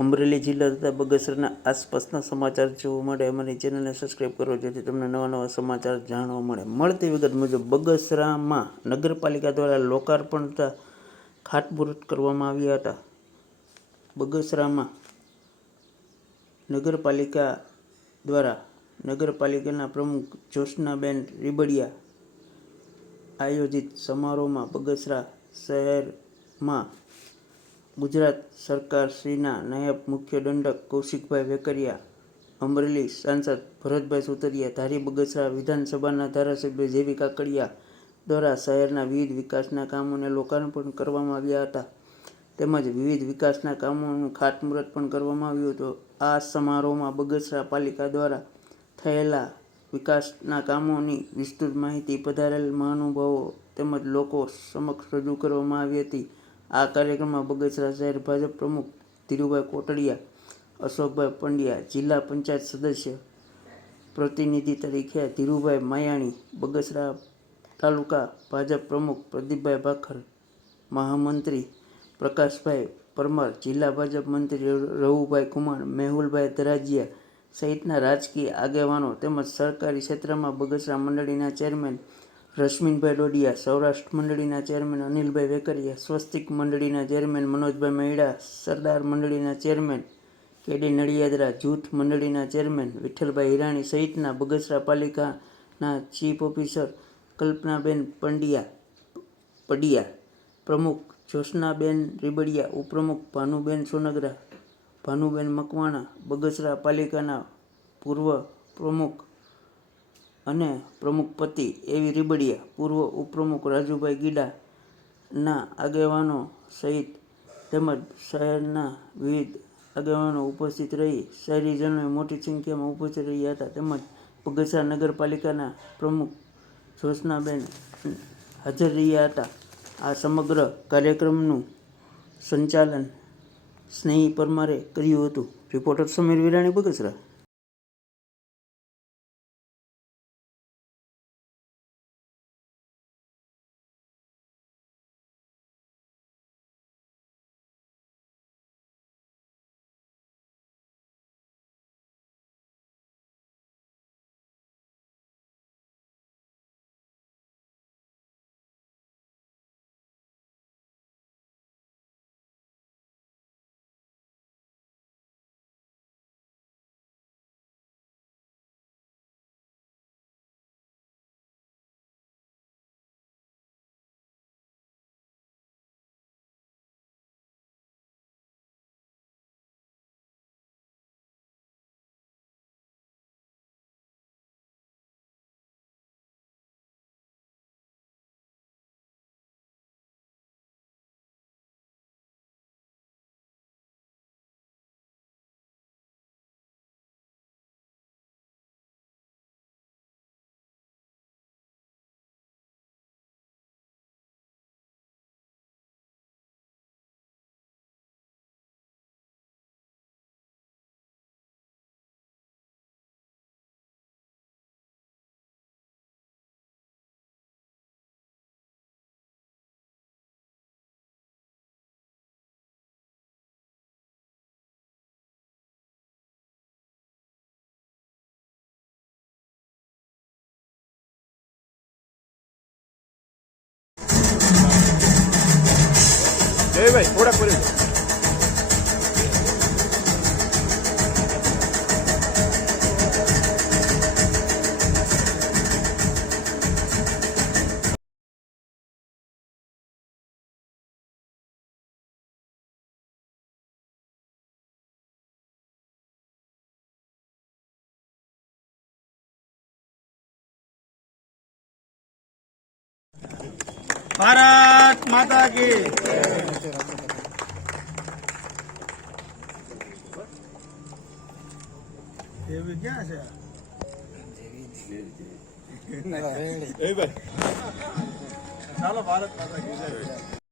અમરેલી જિલ્લા તથા બગસરાના આસપાસના સમાચાર જોવા માટે અમારી ચેનલને સબસ્ક્રાઈબ કરો, જેથી તમને નવા નવા સમાચાર જાણવા મળે. મળતી વિગત મુજબ બગસરામાં નગરપાલિકા દ્વારા લોકાર્પણ તથા ખાતમુહૂર્ત કરવામાં આવ્યા હતા. બગસરામાં નગરપાલિકા દ્વારા નગરપાલિકાના પ્રમુખ જ્યોત્સનાબેન રીબડિયા આયોજિત સમારોહમાં બગસરા શહેરમાં ગુજરાત સરકાર શ્રીના નાયબ મુખ્ય દંડક કૌશિકભાઈ વેકરિયા, અમરેલી સાંસદ ભરતભાઈ સુતરિયા, ધારી બગસરા વિધાનસભાના ધારાસભ્ય જેવી કાકડિયા દ્વારા શહેરના વિવિધ વિકાસના કામોને લોકાર્પણ કરવામાં આવ્યા હતા, તેમજ વિવિધ વિકાસના કામોનું ખાતમુહૂર્ત પણ કરવામાં આવ્યું હતું. આ સમારોહમાં બગસરા પાલિકા દ્વારા થયેલા વિકાસના કામોની વિસ્તૃત માહિતી પધારેલ મહાનુભાવો તેમજ લોકો સમક્ષ રજૂ કરવામાં આવી હતી. આ કાર્યક્રમમાં બગસરા શહેર ભાજપ પ્રમુખ ધીરુભાઈ કોટડિયા, અશોકભાઈ પંડ્યા, જિલ્લા પંચાયત સદસ્ય પ્રતિનિધિ તરીકે ધીરુભાઈ માયાણી, બગસરા તાલુકા ભાજપ પ્રમુખ પ્રદીપભાઈ ભાખર, મહામંત્રી પ્રકાશભાઈ પરમાર, જિલ્લા ભાજપ મંત્રી રવુભાઈ કુમાર, મેહુલભાઈ ધરાજીયા સહિતના રાજકીય આગેવાનો તેમજ સરકારી ક્ષેત્રમાં બગસરા મંડળીના ચેરમેન રશ્મિનભાઈ ડોડિયા, સૌરાષ્ટ્ર મંડળીના ચેરમેન અનિલભાઈ વેકરિયા, સ્વસ્તિક મંડળીના ચેરમેન મનોજભાઈ મૈડા, સરદાર મંડળીના ચેરમેન કેડી નડિયાદરા, જૂથ મંડળીના ચેરમેન વિઠ્ઠલભાઈ હિરાણી સહિતના બગસરા પાલિકાના ચીફ ઓફિસર કલ્પનાબેન પડિયા, પ્રમુખ જ્યોત્સનાબેન રીબડિયા, ઉપપ્રમુખ ભાનુબેન સોનગરા, ભાનુબેન મકવાણા, બગસરા પાલિકાના પૂર્વ પ્રમુખ અને પ્રમુખપતિ એવી રીબડિયા, પૂર્વ ઉપપ્રમુખ રાજુભાઈ ગીડાના આગેવાનો સહિત તેમજ શહેરના વિવિધ આગેવાનો ઉપસ્થિત રહી શહેરીજનોએ મોટી સંખ્યામાં ઉપસ્થિત રહ્યા હતા. તેમજ બગસરા નગરપાલિકાના પ્રમુખ જ્યોત્સનાબેન હાજર રહ્યા હતા. આ સમગ્ર કાર્યક્રમનું સંચાલન સ્નેહી પરમારે કર્યું હતું. રિપોર્ટર સમીર વિરાણી, બગસરા. ભાઈ થોડાક કરી ભારત માતા કી એવી ક્યાં છે? ચાલો ભારત માતા કી જય.